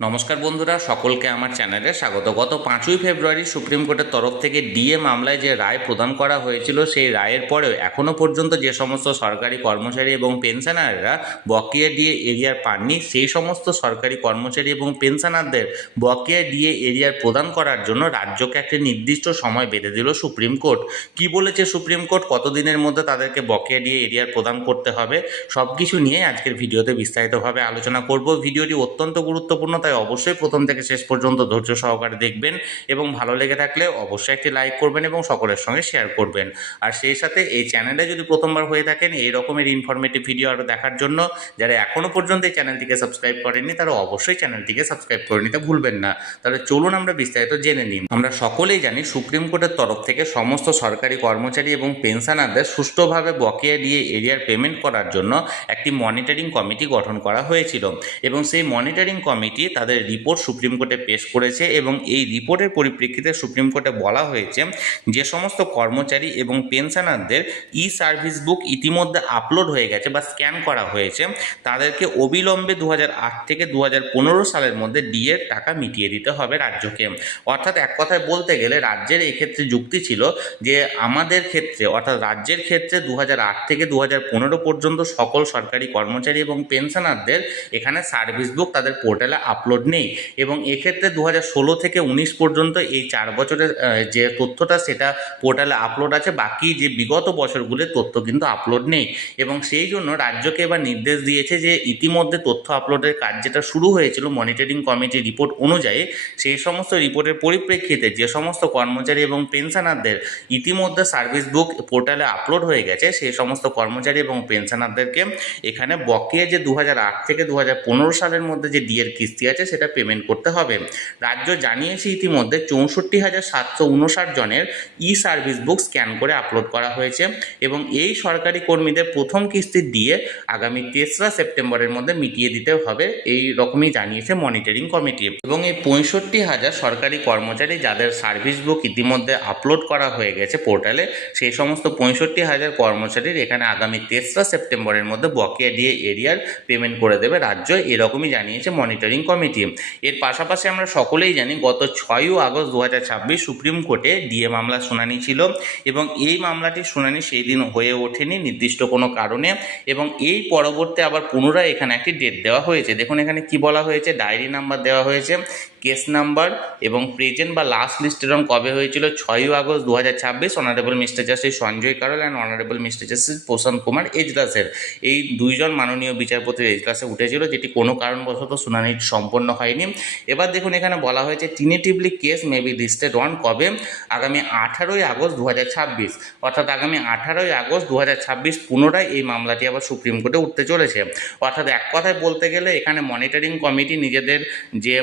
নমস্কার বন্ধুরা, সকলকে আমার চ্যানেলে স্বাগত। গত 5ই ফেব্রুয়ারি সুপ্রিম কোর্টের তরফ থেকে ডিএ মামলায় যে রায় প্রদান করা হয়েছিল, সেই রায়ের পরেও এখনও পর্যন্ত যে সমস্ত সরকারি কর্মচারী এবং পেনশনাররা বকেয়া ডিএ এরিয়ার পাননি, সেই সমস্ত সরকারি কর্মচারী এবং পেনশনারদের বকেয়া ডিএ এরিয়ার প্রদান করার জন্য রাজ্যকে একটি নির্দিষ্ট সময় বেঁধে দিল সুপ্রিম কোর্ট। কি বলেছে সুপ্রিম কোর্ট, কতদিনের মধ্যে তাদেরকে বকেয়া ডিএ এরিয়ার প্রদান করতে হবে, সব কিছু নিয়ে আজকের ভিডিওতে বিস্তারিতভাবে আলোচনা করব। ভিডিওটি অত্যন্ত গুরুত্বপূর্ণ, তাই অবশ্যই প্রথম থেকে শেষ পর্যন্ত ধৈর্য সহকারে দেখবেন এবং ভালো লেগে থাকলে অবশ্যই একটি লাইক করবেন এবং সকলের সঙ্গে শেয়ার করবেন। আর সেই সাথে এই চ্যানেলে যদি প্রথমবার হয়ে থাকেন এই রকমের ইনফরমেটিভ ভিডিও আরও দেখার জন্য, যারা এখনও পর্যন্ত এই চ্যানেলটিকে সাবস্ক্রাইব করেননি তারা অবশ্যই চ্যানেলটিকে সাবস্ক্রাইব করে নিতে ভুলবেন না। তাহলে চলুন আমরা বিস্তারিত জেনে নিই। আমরা সকলেই জানি সুপ্রিম কোর্টের তরফ থেকে সমস্ত সরকারি কর্মচারী এবং পেনশনারদের সুষ্ঠুভাবে বকেয়া দিয়ে এরিয়ার পেমেন্ট করার জন্য একটি মনিটরিং কমিটি গঠন করা হয়েছিল এবং সেই মনিটরিং কমিটি তাদের রিপোর্ট সুপ্রিম কোর্টে পেশ করেছে এবং এই রিপোর্টের পরিপ্রেক্ষিতে সুপ্রিম কোর্টে বলা হয়েছে যে সমস্ত কর্মচারী এবং পেনশনারদের সার্ভিস বুক ইতিমধ্যে আপলোড হয়ে গেছে বা স্ক্যান করা হয়েছে, তাদেরকে অবিলম্বে 2008 থেকে 2015 সালের মধ্যে ডিএর টাকা মিটিয়ে দিতে হবে রাজ্যকে। অর্থাৎ এক কথায় বলতে গেলে রাজ্যের এক্ষেত্রে যুক্তি ছিল যে আমাদের ক্ষেত্রে অর্থাৎ রাজ্যের ক্ষেত্রে 2008 থেকে 2015 পর্যন্ত সকল সরকারি কর্মচারী এবং পেনশনারদের এখানে সার্ভিস বুক তাদের পোর্টালে আপলোড নেই এবং এক্ষেত্রে 2016 থেকে 19 পর্যন্ত এই 4 বছরের যে তথ্যটা সেটা পোর্টালে আপলোড আছে, বাকি যে বিগত বছরগুলোর তথ্য কিন্তু আপলোড নেই এবং সেই জন্য রাজ্যকে এবার নির্দেশ দিয়েছে যে ইতিমধ্যে তথ্য আপলোডের কাজ যেটা শুরু হয়েছিল মনিটরিং কমিটির রিপোর্ট অনুযায়ী, সেই সমস্ত রিপোর্টের পরিপ্রেক্ষিতে যে সমস্ত কর্মচারী এবং পেনশনারদের ইতিমধ্যে সার্ভিস বুক পোর্টালে আপলোড হয়ে গেছে, সেই সমস্ত কর্মচারী এবং পেনশনারদেরকে এখানে বকেয়া যে 2008 থেকে 2015 সালের মধ্যে যে ডিএর কিস্তি আছে সেটা পেমেন্ট করতে হবে। রাজ্য জানিয়েছে ইতিমধ্যে 64,759 জনের সার্ভিস বুক স্ক্যান করে আপলোড করা হয়েছে এবং এই সরকারি কর্মীদের প্রথম কিস্তির ডিএ আগামী 3রা সেপ্টেম্বরের মধ্যে মিটিয়ে দিতে হবে, এই রকমই জানিয়েছে মনিটরিং কমিটি। এবং এই 65,000 সরকারি কর্মচারী যাদের সার্ভিস বুক ইতিমধ্যে আপলোড করা হয়ে গেছে পোর্টালে, সেই সমস্ত 65,000 কর্মচারীর এখানে আগামী 3রা সেপ্টেম্বরের মধ্যে বকেয়া ডিএ এরিয়ার পেমেন্ট করে দেবে রাজ্য, এরকমই জানিয়েছে মনিটরিং কমিটি। এর পাশাপাশি আমরা সকলেই জানি গত 6 আগস্ট 2026 সুপ্রিম কোর্টে ডিএ মামলা শুনানি ছিল এবং এই মামলাটির শুনানি সেই দিন হয়ে ওঠেনি নির্দিষ্ট কোনো কারণে এবং এই পরবর্তী আবার পুনরায় এখানে একটি ডেট দেওয়া হয়েছে। দেখুন এখানে কি বলা হয়েছে, ডায়েরি নাম্বার দেওয়া হয়েছে, কেস নাম্বার এবং প্রেজেন্ট বা লাস্ট লিস্টেড অন কবে হয়েছিল 6 August 2026 honourable mister justice Sanjay Karol and honourable mister justice Prashant Kumar এজলাসের, এই দুইজন মাননীয় বিচারপতির এজলাসে উঠেছিল, যেটি কোনো কারণবশত শুনানি সম্পন্ন হয়নি। এবার দেখুন এখানে বলা হয়েছে tentatively case may be listed on কবে, আগামী 18 আগস্ট 2026, অর্থাৎ আগামী 18 আগস্ট 2026 পুনরায় এই মামলাটি আবার সুপ্রিম কোর্টে উঠতে চলেছে। অর্থাৎ এক কথায় বলতে গেলে এখানে মনিটরিং কমিটি নিজেদের যে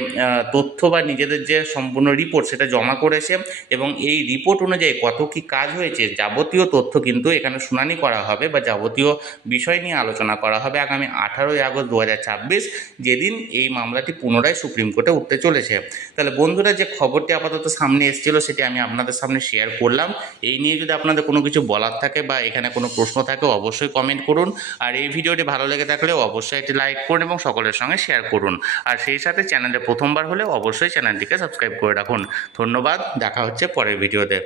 তথ্য বা নিজেদের যে সম্পূর্ণ রিপোর্ট সেটা জমা করেছে এবং এই রিপোর্ট অনুযায়ী কত কী কাজ হয়েছে যাবতীয় তথ্য কিন্তু এখানে শুনানি করা হবে বা যাবতীয় বিষয় নিয়ে আলোচনা করা হবে আগামী 18 আগস্ট 2026, যেদিন এই মামলাটি পুনরায় সুপ্রিম কোর্টে উঠতে চলেছে। তাহলে বন্ধুরা, যে খবরটি আপাতত সামনে এসেছিল সেটি আমি আপনাদের সামনে শেয়ার করলাম। এই নিয়ে যদি আপনাদের কোনো কিছু বলার থাকে বা এখানে কোনো প্রশ্ন থাকে অবশ্যই কমেন্ট করুন, আর এই ভিডিওটি ভালো লেগে থাকলে অবশ্যই একটি লাইক করুন এবং সকলের সঙ্গে শেয়ার করুন, আর সেই সাথে চ্যানেলে প্রথমবার হলে অবশ্যই চ্যানেলটিকে সাবস্ক্রাইব করে রাখুন। ধন্যবাদ, দেখা হচ্ছে পরের ভিডিওতে।